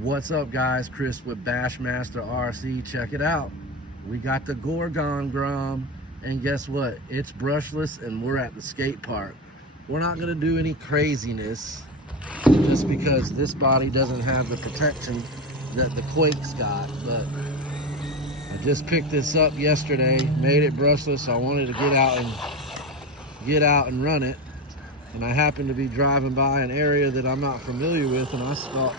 What's up, guys? Chris with Bassmaster RC. Check it out. We got the Gorgon grom, and guess what? It's brushless, and we're at the skate park. We're not gonna do any craziness just because this body doesn't have the protection that the Quake's got. But I just picked this up yesterday, made it brushless. So I wanted to get out and run it. And I happened to be driving by an area that I'm not familiar with, and I saw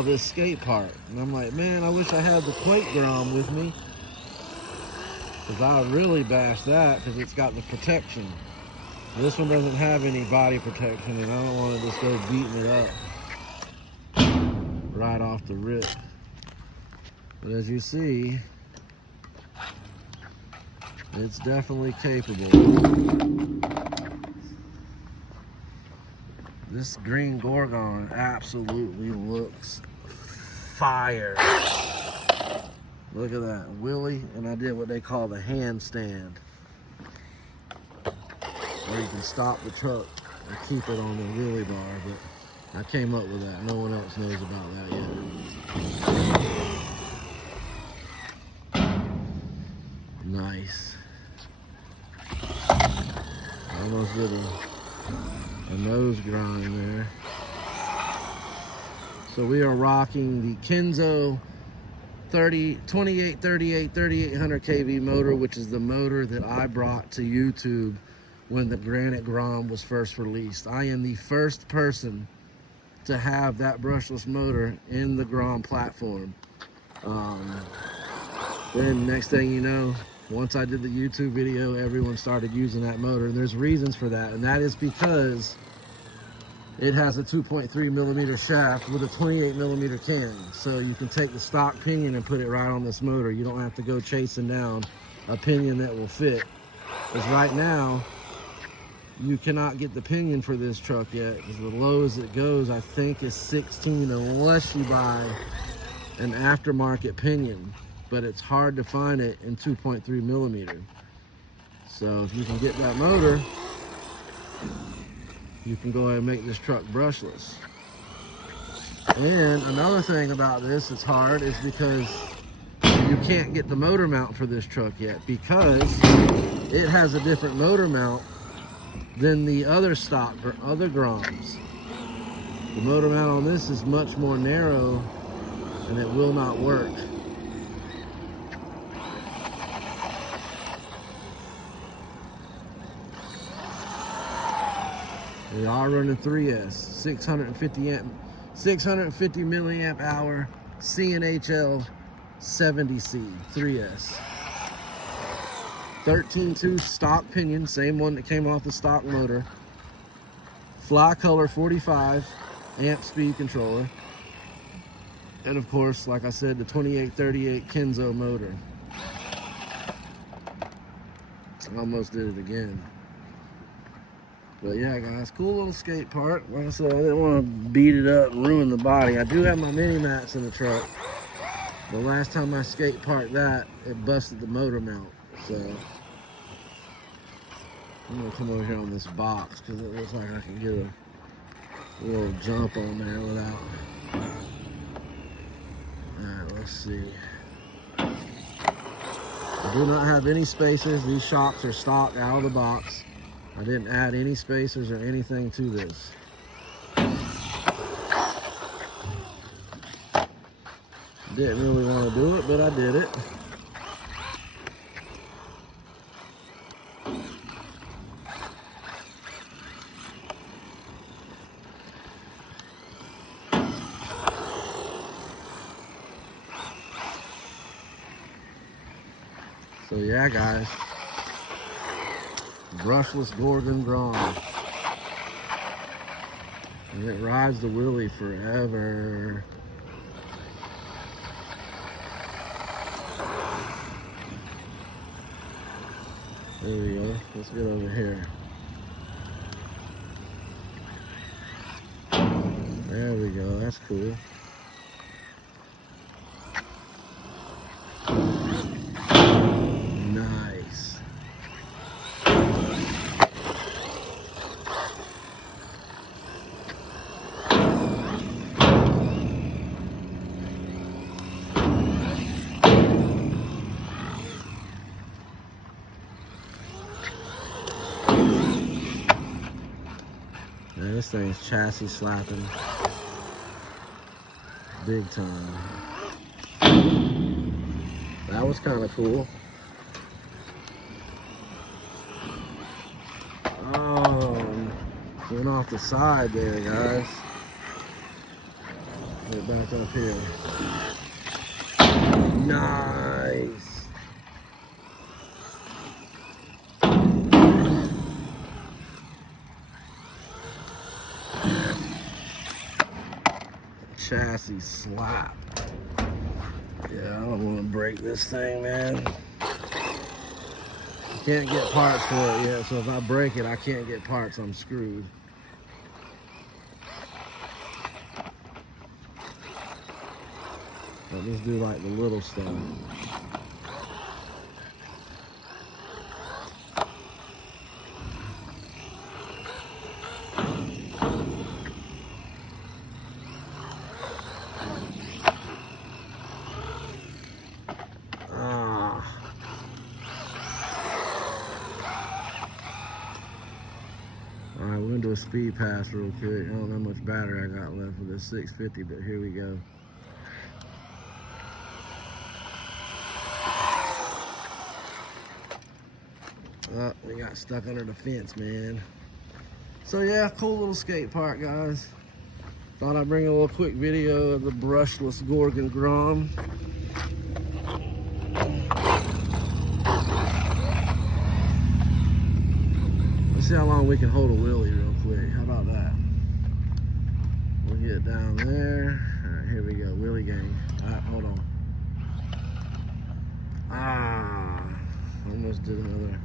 this skate park, and I'm like, man, I wish I had the Quake grom with me, because I would really bash that because it's got the protection. This one doesn't have any body protection, and I don't want to just go beating it up right off the rip. But as you see, it's definitely capable. This green Gorgon absolutely looks fire. Look at that, Willie, and I did what they call the handstand, where you can stop the truck and keep it on the wheelie bar, but I came up with that. No one else knows about that yet. Nice. Almost did a nose grind there. So we are rocking the Kenzo 3800 kV motor, which is the motor that I brought to YouTube when the Granite Grom was first released. I am the first person to have that brushless motor in the Grom platform. Then next thing you know, once I did the YouTube video, everyone started using that motor, and there's reasons for that, and that is because it has a 2.3 millimeter shaft with a 28 millimeter cam. So you can take the stock pinion and put it right on this motor. You don't have to go chasing down a pinion that will fit. Because right now, you cannot get the pinion for this truck yet, because the lowest it goes, I think, is 16, unless you buy an aftermarket pinion. But it's hard to find it in 2.3 millimeter. So if you can get that motor, you can go ahead and make this truck brushless. And another thing about this that's hard is because you can't get the motor mount for this truck yet, because it has a different motor mount than the other stock or other Groms. The motor mount on this is much more narrow, and it will not work. We are running 3S, 650 milliamp hour CNHL 70C 3S. 13.2 stock pinion, same one that came off the stock motor. Fly color 45 amp speed controller. And of course, like I said, the 2838 Kenzo motor. I almost did it again. But yeah, guys, cool little skate park. Like I said, I didn't want to beat it up and ruin the body. I do have my mini mats in the truck. The last time I skate parked that, it busted the motor mount. So I'm gonna come over here on this box because it looks like I can get a little jump on there without. Alright, let's see. I do not have any spacers. These shocks are stock out of the box. I didn't add any spacers or anything to this. Didn't really want to do it, but I did it. So yeah, guys. Brushless Gorgon grom, and it rides the wheelie forever. There we go. Let's get over here. There we go. That's cool. Nice. thing's chassis slapping big time. That was kind of cool. Oh, went off the side there, guys. Get back up here. Nice. Chassis slap. Yeah, I don't want to break this thing, man. Can't get parts for it yet, so if I break it, I can't get parts. I'm screwed. I'll just do like the little stuff. Alright, we're gonna do a speed pass real quick. I don't know how much battery I got left with this 650, but here we go. Oh, we got stuck under the fence, man. So yeah, cool little skate park, guys. Thought I'd bring a little quick video of the brushless Gorgon grom. Let's see how long we can hold a wheelie real quick. How about that? We'll get down there. All right, here we go, wheelie gang. All right, hold on. Almost did another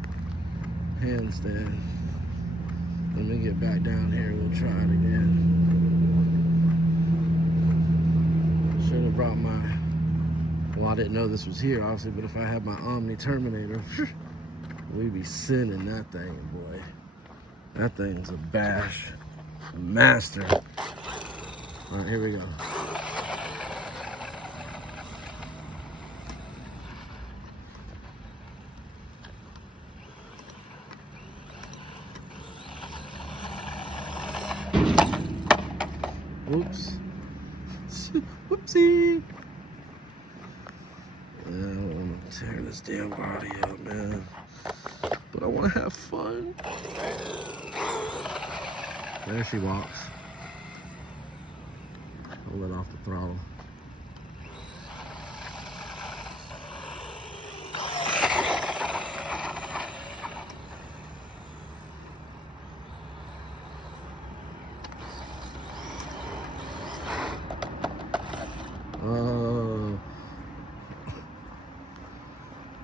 handstand. Let me get back down here. We'll try it again. Should have brought my, well, I didn't know this was here, obviously, but if I had my Omni Terminator, we'd be sinning that thing, boy. That thing's a bash master. All right, here we go. Whoops. Whoopsie. I don't want to tear this damn body up, man. But I want to have fun. There she walks. I'll let off the throttle.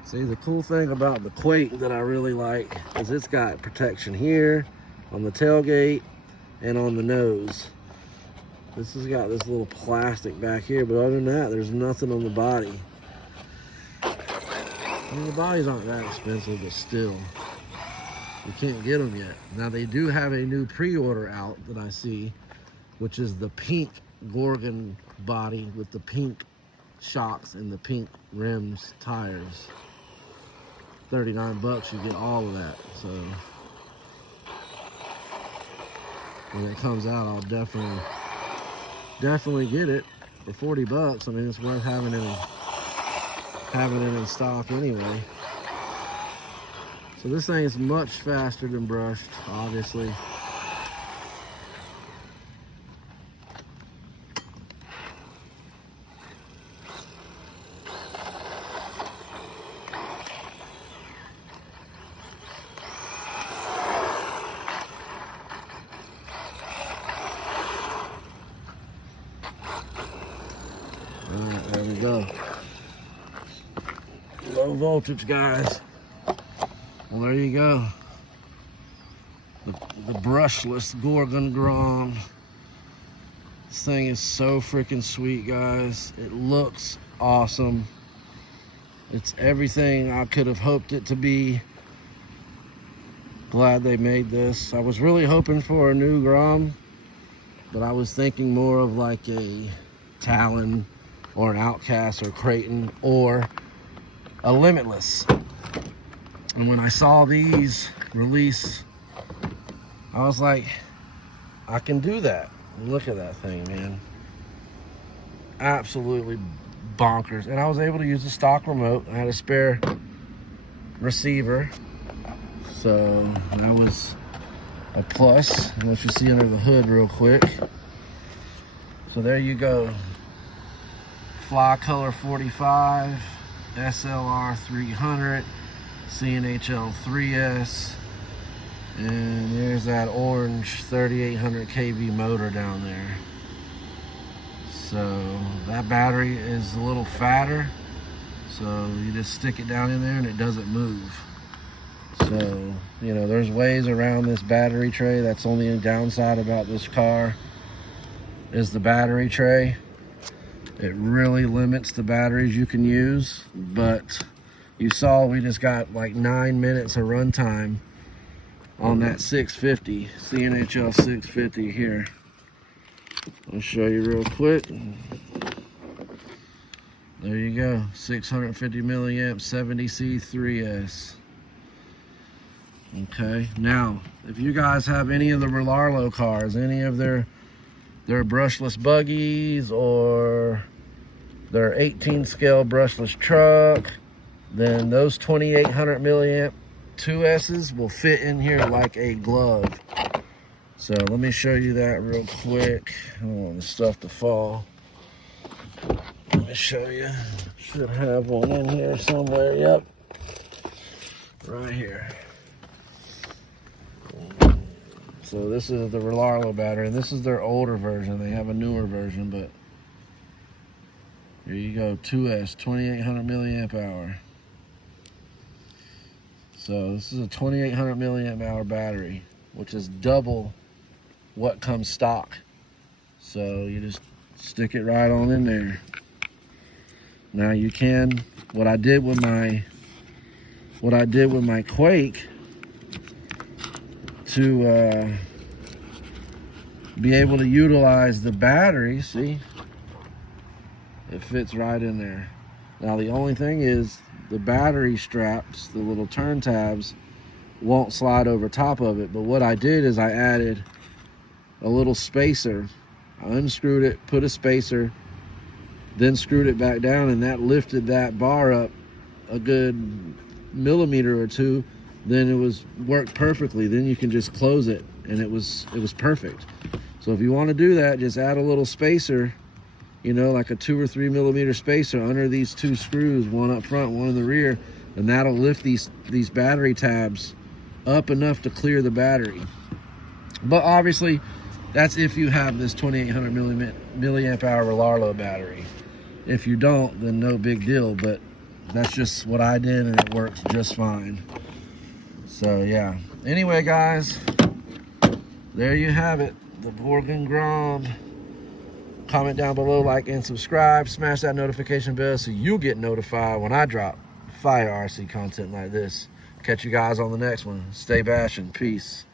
See, the cool thing about the Quake that I really like is it's got protection here on the tailgate and on the nose. This has got this little plastic back here, but other than that, there's nothing on the body. I mean, the bodies aren't that expensive, but still, you can't get them yet. Now, they do have a new pre-order out that I see, which is the pink Gorgon body with the pink shocks and the pink rims, tires. 39 bucks, you get all of that. So when it comes out, I'll definitely get it for 40 bucks. I mean, it's worth having it in stock anyway. So this thing is much faster than brushed, obviously. Alright, there we go. Low voltage, guys. Well, there you go. The brushless Gorgon grom. This thing is so freaking sweet, guys. It looks awesome. It's everything I could have hoped it to be. Glad they made this. I was really hoping for a new grom, but I was thinking more of like a Talon or an Outcast or Creighton or a Limitless. And when I saw these release, I was like, I can do that. Look at that thing, man. Absolutely bonkers. And I was able to use the stock remote. I had a spare receiver, so that was a plus. And let you see under the hood real quick. So there you go. Fly Color 45, SLR 300, CNHL 3S, and there's that orange 3800 kV motor down there. So that battery is a little fatter, so you just stick it down in there and it doesn't move. So, you know, there's ways around this battery tray. That's only a downside about this car is the battery tray. It really limits the batteries you can use, but you saw we just got like 9 minutes of runtime on that 650, CNHL 650 here. I'll show you real quick. There you go, 650 milliamp 70C3S. Okay, now if you guys have any of the Relarlo cars, any of their brushless buggies or their 18 scale brushless truck, then those 2800 milliamp 2S's will fit in here like a glove. So let me show you that real quick. I don't want the stuff to fall. Let me show you. Should have one in here somewhere. Yep, right here. So this is the Relarlo battery. This is their older version. They have a newer version, but here you go, 2S, 2800 milliamp hour. So this is a 2800 milliamp hour battery, which is double what comes stock. So you just stick it right on in there. Now you can, what I did with my Quake to be able to utilize the battery, see, it fits right in there. Now the only thing is the battery straps, the little turn tabs, won't slide over top of it. But what I did is I added a little spacer. I unscrewed it, put a spacer, then screwed it back down, and that lifted that bar up a good millimeter or two. Then it worked perfectly. Then you can just close it, and it was perfect. So if you want to do that, just add a little spacer, you know, like a 2 or 3 millimeter spacer under these two screws, one up front, one in the rear, and that'll lift these battery tabs up enough to clear the battery. But obviously, that's if you have this 2800 milliamp hour Relarlo battery. If you don't, then no big deal, but that's just what I did, and it works just fine. So yeah, anyway guys, there you have it, the Gorgon Grom. Comment down below, like and subscribe, smash that notification bell so you get notified when I drop fire RC content like this. Catch you guys on the next one. Stay bashing. Peace.